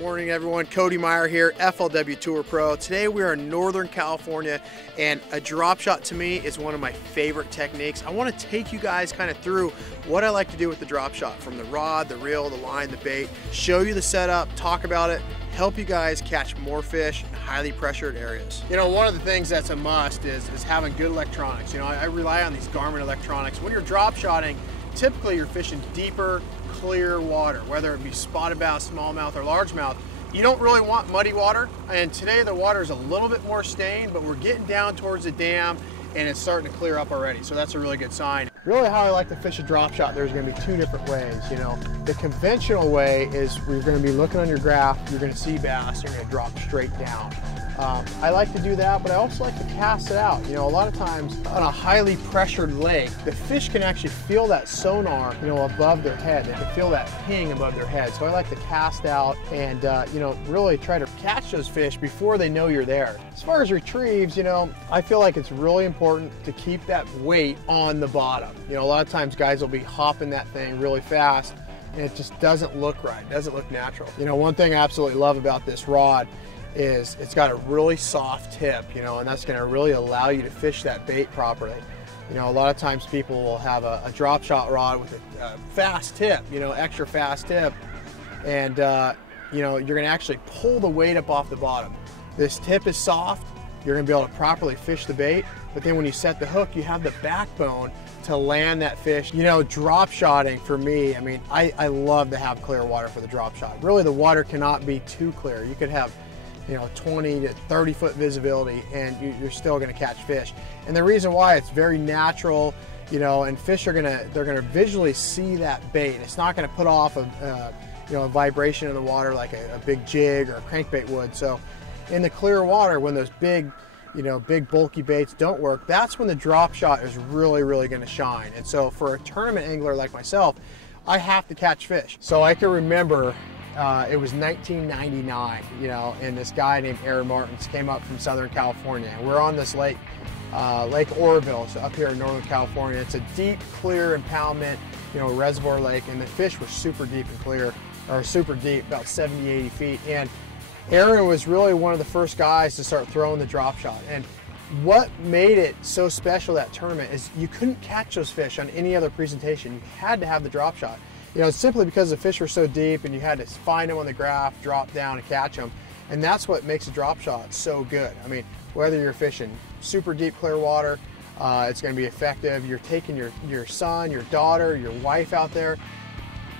Morning everyone, Cody Meyer here, FLW Tour Pro. Today we are in Northern California and a drop shot to me is one of my favorite techniques. I want to take you guys kind of through what I like to do with the drop shot, from the rod, the reel, the line, the bait, show you the setup, talk about it, help you guys catch more fish in highly pressured areas. You know, one of the things that's a must is having good electronics. You know, I rely on these Garmin electronics. When you're drop shotting, typically you're fishing deeper, clear water, whether it be spotted bass, smallmouth, or largemouth. You don't really want muddy water, and today the water is a little bit more stained, but we're getting down towards the dam and it's starting to clear up already, so that's a really good sign. Really how I like to fish a drop shot, there's going to be two different ways. You know, the conventional way is you're going to be looking on your graph, you're going to see bass, you're going to drop straight down. I like to do that, but I also like to cast it out. You know, a lot of times on a highly pressured lake, the fish can actually feel that sonar, you know, above their head. They can feel that ping above their head. So I like to cast out and, you know, really try to catch those fish before they know you're there. As far as retrieves, you know, I feel like it's really important to keep that weight on the bottom. You know, a lot of times guys will be hopping that thing really fast and it just doesn't look right. It doesn't look natural. You know, one thing I absolutely love about this rod is it's got a really soft tip, you know, and that's going to really allow you to fish that bait properly. You know, a lot of times people will have a drop shot rod with a fast tip, you know, extra fast tip, and you know, you're going to actually pull the weight up off the bottom. This tip is soft, you're going to be able to properly fish the bait, but then when you set the hook, you have the backbone to land that fish. You know, drop shotting for me, I mean, I love to have clear water for the drop shot. Really, the water cannot be too clear. You could have, you know, 20 to 30 foot visibility and you're still going to catch fish. And the reason why, it's very natural, you know, and fish are they're gonna visually see that bait. It's not going to put off a you know, a vibration in the water like a big jig or a crankbait would. So in the clear water, when those big, you know, big bulky baits don't work, that's when the drop shot is really going to shine. And so for a tournament angler like myself, I have to catch fish. So I can remember it was 1999, you know, and this guy named Aaron Martins came up from Southern California. And we're on this lake, Lake Oroville, so up here in Northern California. It's a deep, clear impoundment, you know, reservoir lake, and the fish were super deep and clear, or super deep, about 70, 80 feet. And Aaron was really one of the first guys to start throwing the drop shot. And what made it so special, that tournament, is you couldn't catch those fish on any other presentation. You had to have the drop shot. You know, simply because the fish were so deep and you had to find them on the graph, drop down and catch them. And that's what makes a drop shot so good. I mean, whether you're fishing super deep, clear water, it's going to be effective. You're taking your son, your daughter, your wife out there.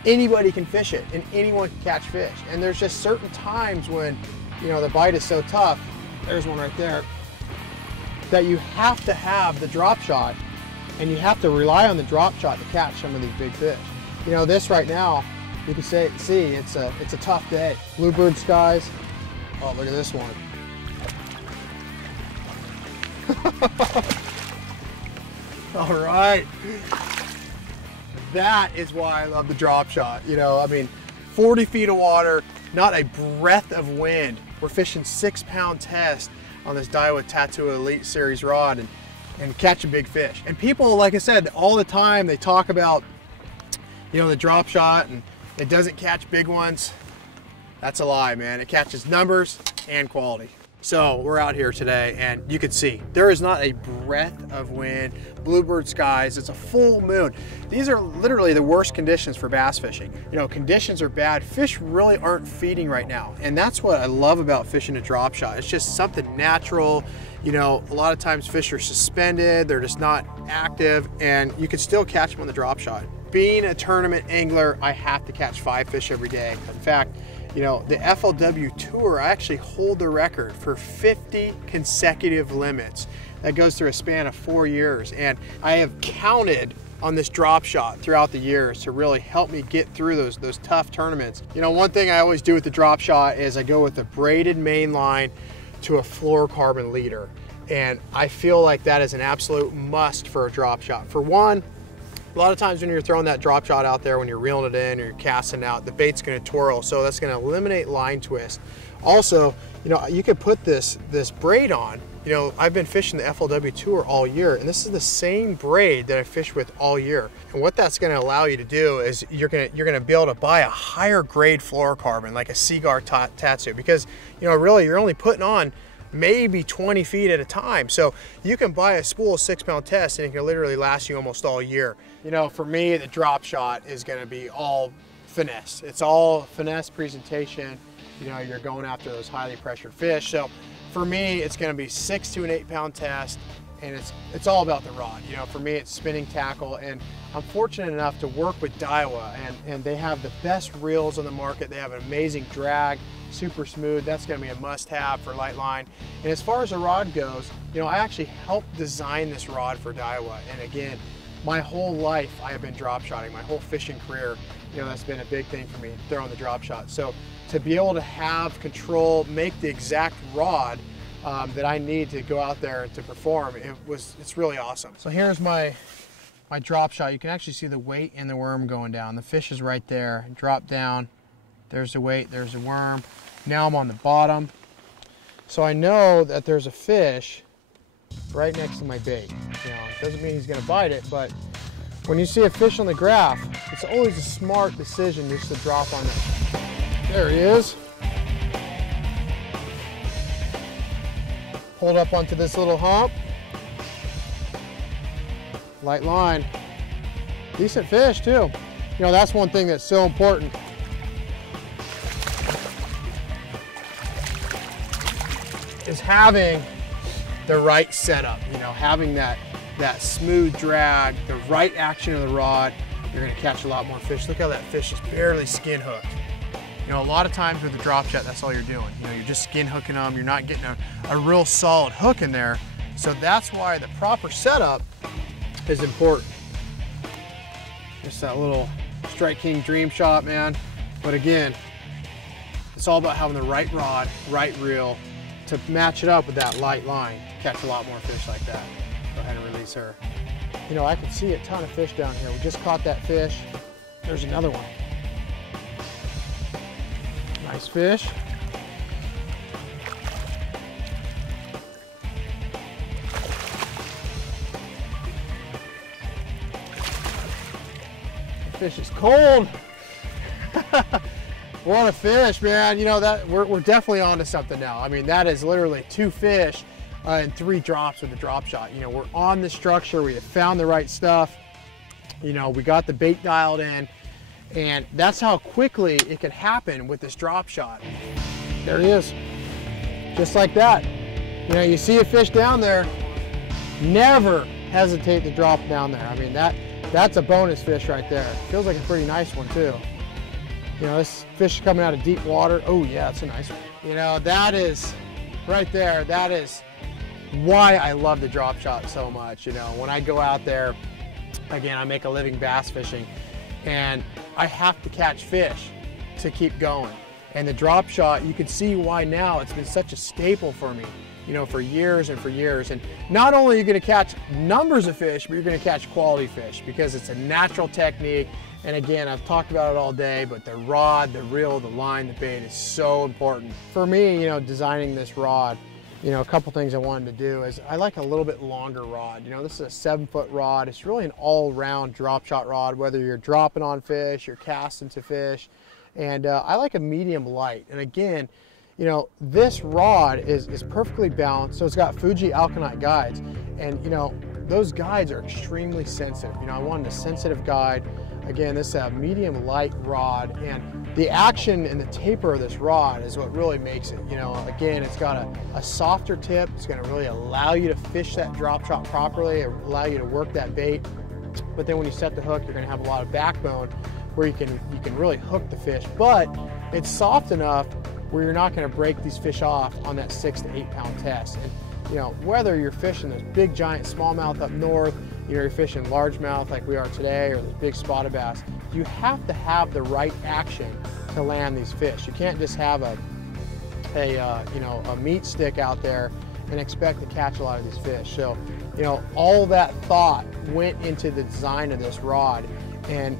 Anybody can fish it and anyone can catch fish. And there's just certain times when, you know, the bite is so tough, there's one right there, that you have to have the drop shot and you have to rely on the drop shot to catch some of these big fish. You know, this right now, you can see it's a tough day. Bluebird skies. Oh, look at this one. All right. That is why I love the drop shot. You know, I mean, 40 feet of water, not a breath of wind. We're fishing 6-pound test on this Daiwa Tattoo Elite Series rod and catching big fish. And people, like I said, all the time they talk about, you know, the drop shot and it doesn't catch big ones. That's a lie, man. It catches numbers and quality. So we're out here today and you can see there is not a breath of wind, bluebird skies, it's a full moon. These are literally the worst conditions for bass fishing. You know, conditions are bad. Fish really aren't feeding right now. And that's what I love about fishing a drop shot. It's just something natural. You know, a lot of times fish are suspended, they're just not active, and you can still catch them on the drop shot. Being a tournament angler, I have to catch 5 fish every day. In fact, you know, the FLW Tour, I actually hold the record for 50 consecutive limits. That goes through a span of 4 years. And I have counted on this drop shot throughout the years to really help me get through those tough tournaments. You know, one thing I always do with the drop shot is I go with a braided main line to a fluorocarbon leader. And I feel like that is an absolute must for a drop shot. For one, a lot of times when you're throwing that drop shot out there, when you're reeling it in or you're casting out, the bait's going to twirl, so that's going to eliminate line twist. Also, you know, you could put this braid on You know, I've been fishing the FLW Tour all year, and this is the same braid that I fish with all year. And what that's gonna allow you to do is you're gonna be able to buy a higher grade fluorocarbon, like a Seaguar Tatsu, because, you know, really you're only putting on maybe 20 feet at a time. So you can buy a spool of 6-pound test and it can literally last you almost all year. You know, for me, the drop shot is gonna be all finesse. It's all finesse presentation. You know, you're going after those highly pressured fish. So for me, it's gonna be 6 to an 8-pound test, and it's all about the rod. You know, for me, it's spinning tackle, and I'm fortunate enough to work with Daiwa, and they have the best reels on the market. They have an amazing drag, super smooth. That's gonna be a must-have for light line. And as far as the rod goes, you know, I actually helped design this rod for Daiwa. And again, my whole life I have been drop shotting, my whole fishing career. You know, that's been a big thing for me, throwing the drop shot. So to be able to have control, make the exact rod that I need to go out there to perform, it's really awesome. So here's my drop shot. You can actually see the weight and the worm going down. The fish is right there, drop down. There's the weight, there's the worm. Now I'm on the bottom. So I know that there's a fish right next to my bait. You know, it doesn't mean he's gonna bite it, but when you see a fish on the graph, it's always a smart decision just to drop on it. There he is. Pulled up onto this little hump. Light line. Decent fish too. You know, that's one thing that's so important. Is having the right setup, you know, having that smooth drag, the right action of the rod. You're gonna catch a lot more fish. Look how that fish is barely skin hooked. You know, a lot of times with the drop shot, that's all you're doing. You know, you're just skin hooking them. You're not getting a real solid hook in there. So that's why the proper setup is important. Just that little Strike King Dream Shot, man. But again, it's all about having the right rod, right reel to match it up with that light line. Catch a lot more fish like that. Go ahead and release her. You know, I can see a ton of fish down here. We just caught that fish. There's another one. Nice fish. The fish is cold. What a fish, man. You know, that we're definitely onto something now. I mean, that is literally 2 fish and 3 drops with the drop shot. You know, we're on the structure. We have found the right stuff. You know, we got the bait dialed in. And that's how quickly it can happen with this drop shot. There he is, just like that. You know, you see a fish down there, never hesitate to drop down there. I mean, that's a bonus fish right there. Feels like a pretty nice one too. You know, this fish is coming out of deep water. Oh yeah, it's a nice one. You know, that is, right there, that is why I love the drop shot so much. You know, when I go out there, again, I make a living bass fishing, and I have to catch fish to keep going. And the drop shot, you can see why now it's been such a staple for me, you know, for years and for years. And not only are you gonna catch numbers of fish, but you're gonna catch quality fish because it's a natural technique. And again, I've talked about it all day, but the rod, the reel, the line, the bait is so important. For me, you know, designing this rod, you know, a couple things I wanted to do is I like a little bit longer rod. You know, this is a 7-foot rod. It's really an all-round drop shot rod, whether you're dropping on fish, you're casting to fish. And I like a medium light. And again, you know, this rod is perfectly balanced. So it's got Fuji Alkanite guides. And, you know, those guides are extremely sensitive. You know, I wanted a sensitive guide. Again, this is a medium light rod, and the action and the taper of this rod is what really makes it. You know, again, it's got a softer tip. It's gonna really allow you to fish that drop shot properly, allow you to work that bait. But then when you set the hook, you're gonna have a lot of backbone where you can really hook the fish. But it's soft enough where you're not gonna break these fish off on that 6 to 8 pound test. And, you know, whether you're fishing those big giant smallmouth up north, you know, you're fishing largemouth like we are today, or the big spotted bass, you have to have the right action to land these fish. You can't just have a meat stick out there and expect to catch a lot of these fish. So, you know, all that thought went into the design of this rod, and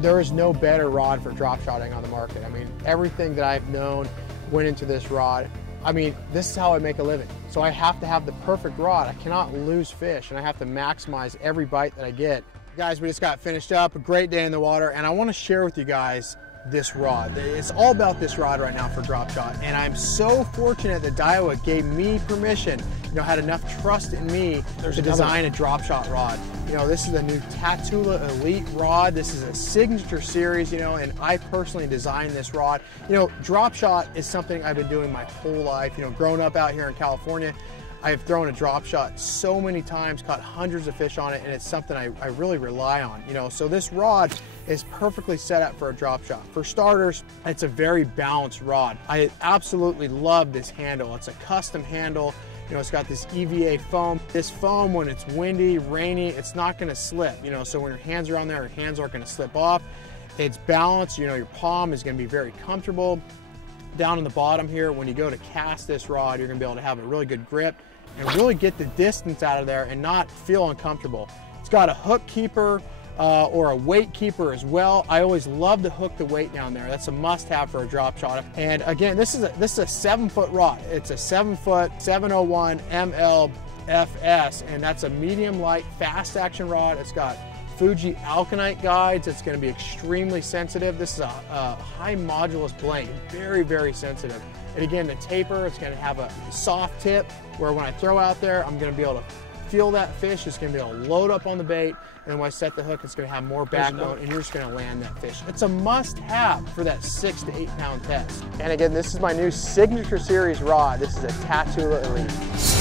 there is no better rod for drop shotting on the market. I mean, everything that I've known went into this rod. I mean, this is how I make a living. So I have to have the perfect rod. I cannot lose fish, and I have to maximize every bite that I get. Guys, we just got finished up, a great day in the water, and I want to share with you guys this rod. It's all about this rod right now for drop shot, and I'm so fortunate that Daiwa gave me permission, had enough trust in me to design a drop shot rod. This is a new Tatula Elite rod. This is a signature series, and I personally designed this rod. Drop shot is something I've been doing my whole life. Growing up out here in California, I've thrown a drop shot so many times, caught hundreds of fish on it, and it's something I really rely on. So this rod is perfectly set up for a drop shot. For starters, it's a very balanced rod. I absolutely love this handle. It's a custom handle. It's got this EVA foam. This foam, when it's windy, rainy, it's not gonna slip. So when your hands are on there, your hands aren't gonna slip off. It's balanced, your palm is gonna be very comfortable. Down in the bottom here, when you go to cast this rod, you're gonna be able to have a really good grip and really get the distance out of there and not feel uncomfortable. It's got a hook keeper or a weight keeper as well. I always love to hook the weight down there. That's a must-have for a drop shot. And again, this is a 7-foot rod. It's a 7-foot 701 MLFS, and that's a medium light fast action rod. It's got Fuji Alkanite guides. It's going to be extremely sensitive. This is a high modulus blade, very, very sensitive. And again, the taper, it's going to have a soft tip where when I throw out there, I'm going to be able to feel that fish. It's going to be able to load up on the bait, and when I set the hook, it's going to have more backbone, and you're just going to land that fish. It's a must-have for that 6 to 8 pound test. And again, this is my new signature series rod. This is a Tatula Elite.